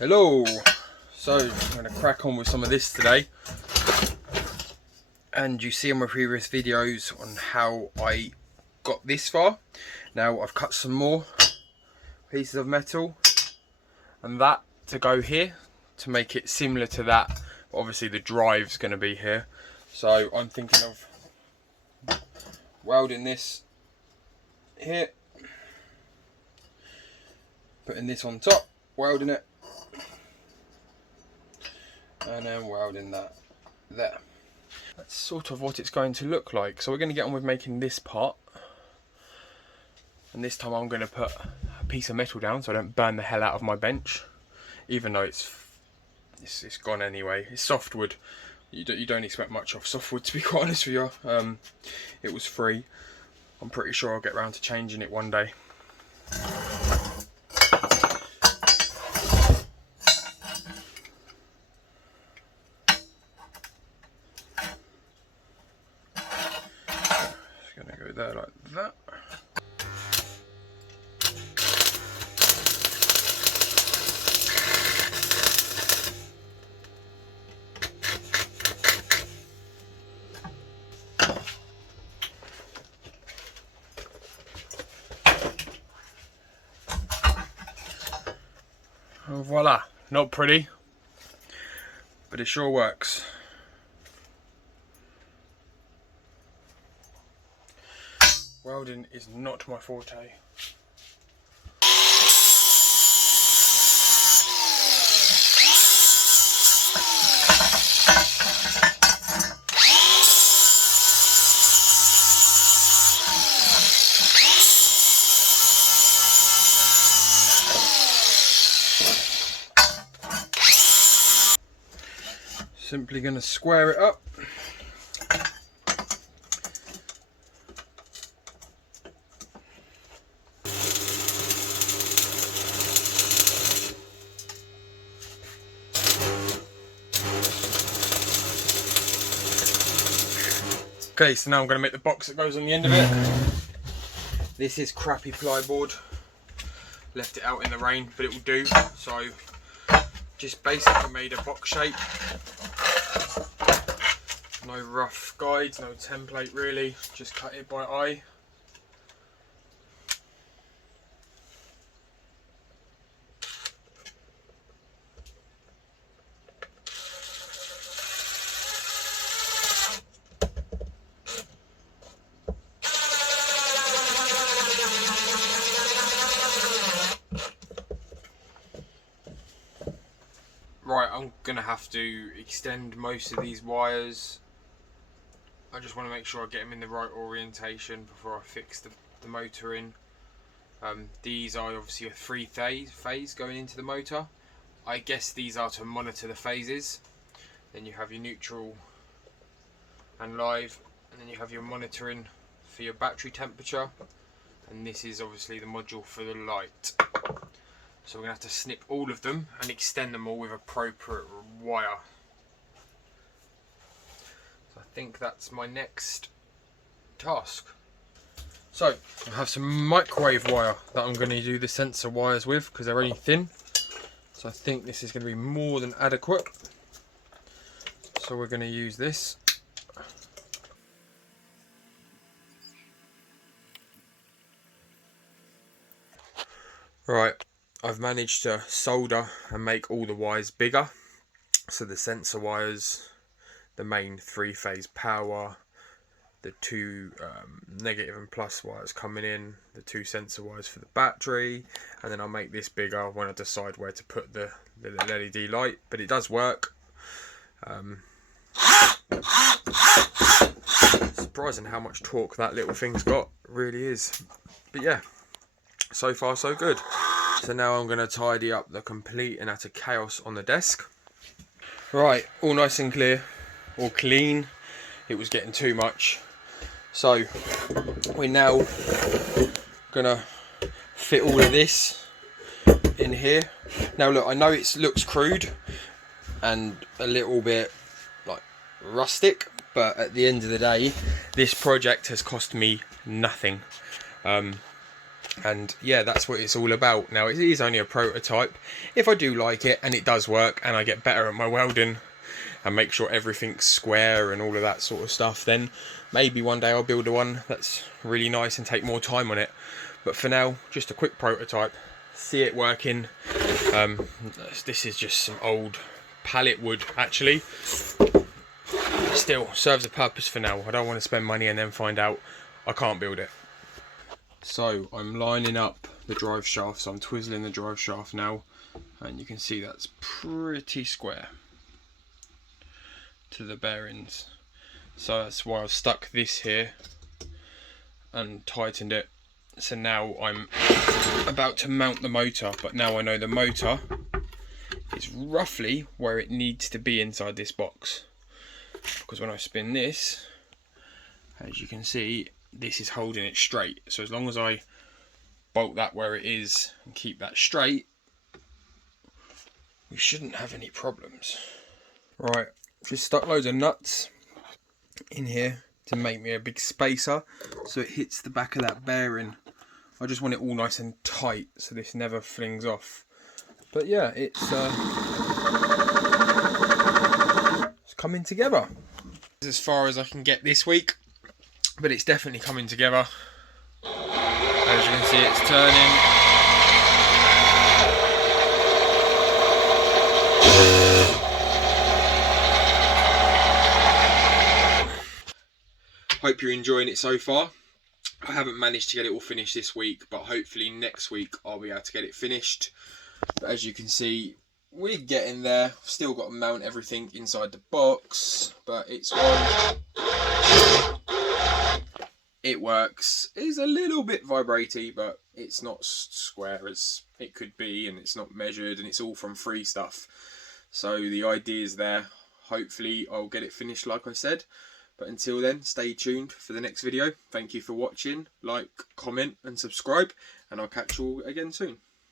Hello! So, I'm going to crack on with some of this today. And you see on my previous videos on how I got this far. Now I've cut some more pieces of metal and that to go here to make it similar to that. Obviously the drive's going to be here. So I'm thinking of welding this here, putting this on top, welding it, and then welding that there. That's sort of what it's going to look like. So we're going to get on with making this part, and this time I'm going to put a piece of metal down so I don't burn the hell out of my bench, even though it's gone anyway. It's softwood. You don't expect much off softwood, to be quite honest with you. It was free. I'm pretty sure I'll get around to changing it one day. There like that. And voila, not pretty, but it sure works. Welding is not my forte. Simply going to square it up. Okay, so now I'm going to make the box that goes on the end of it. This is crappy plyboard. Left it out in the rain, but it will do. So, just basically made a box shape. No rough guides, no template really. Just cut it by eye. Right, I'm gonna have to extend most of these wires. I just want to make sure I get them in the right orientation before I fix the motor in. These are obviously a three-phase going into the motor. I guess these are to monitor the phases. Then you have your neutral and live, and then you have your monitoring for your battery temperature. And this is obviously the module for the light. So we're going to have to snip all of them and extend them all with appropriate wire. So I think that's my next task. So I have some microwave wire that I'm going to do the sensor wires with because they're only thin. So I think this is going to be more than adequate. So we're going to use this. Right. I've managed to solder and make all the wires bigger. So the sensor wires, the main three-phase power, the two negative and plus wires coming in, the two sensor wires for the battery, and then I'll make this bigger when I decide where to put the LED light. But it does work. Surprising how much torque that little thing's got. It really is. But yeah, so far so good. So now I'm going to tidy up the complete and utter chaos on the desk. Right, all nice and clear, all clean. It was getting too much. So we're now going to fit all of this in here. Now look, I know it looks crude and a little bit like rustic, but at the end of the day, this project has cost me nothing. And yeah, that's what it's all about. Now, it is only a prototype. If I do like it and it does work and I get better at my welding and make sure everything's square and all of that sort of stuff, then maybe one day I'll build a one that's really nice and take more time on it. But for now, just a quick prototype, see it working. This is just some old pallet wood actually. Still serves a purpose for now. I don't want to spend money and then find out I can't build it. So I'm lining up the drive shaft, so I'm twizzling the drive shaft now, and you can see that's pretty square to the bearings. So that's why I've stuck this here and tightened it. So now I'm about to mount the motor, but now I know the motor is roughly where it needs to be inside this box, because when I spin this, as you can see, this is holding it straight. So as long as I bolt that where it is and keep that straight, we shouldn't have any problems. Right, just stuck loads of nuts in here to make me a big spacer so it hits the back of that bearing. I just want it all nice and tight so this never flings off. But yeah, it's coming together. As far as I can get this week, but it's definitely coming together. As you can see, it's turning. Hope you're enjoying it so far. I haven't managed to get it all finished this week, but hopefully next week I'll be able to get it finished. But as you can see, we're getting there. Still got to mount everything inside the box, but it's on. It works. It's a little bit vibratey, but it's not square as it could be, and it's not measured, and it's all from free stuff. So the idea is there. Hopefully I'll get it finished like I said. But until then, stay tuned for the next video. Thank you for watching. Like, comment and subscribe, and I'll catch you all again soon.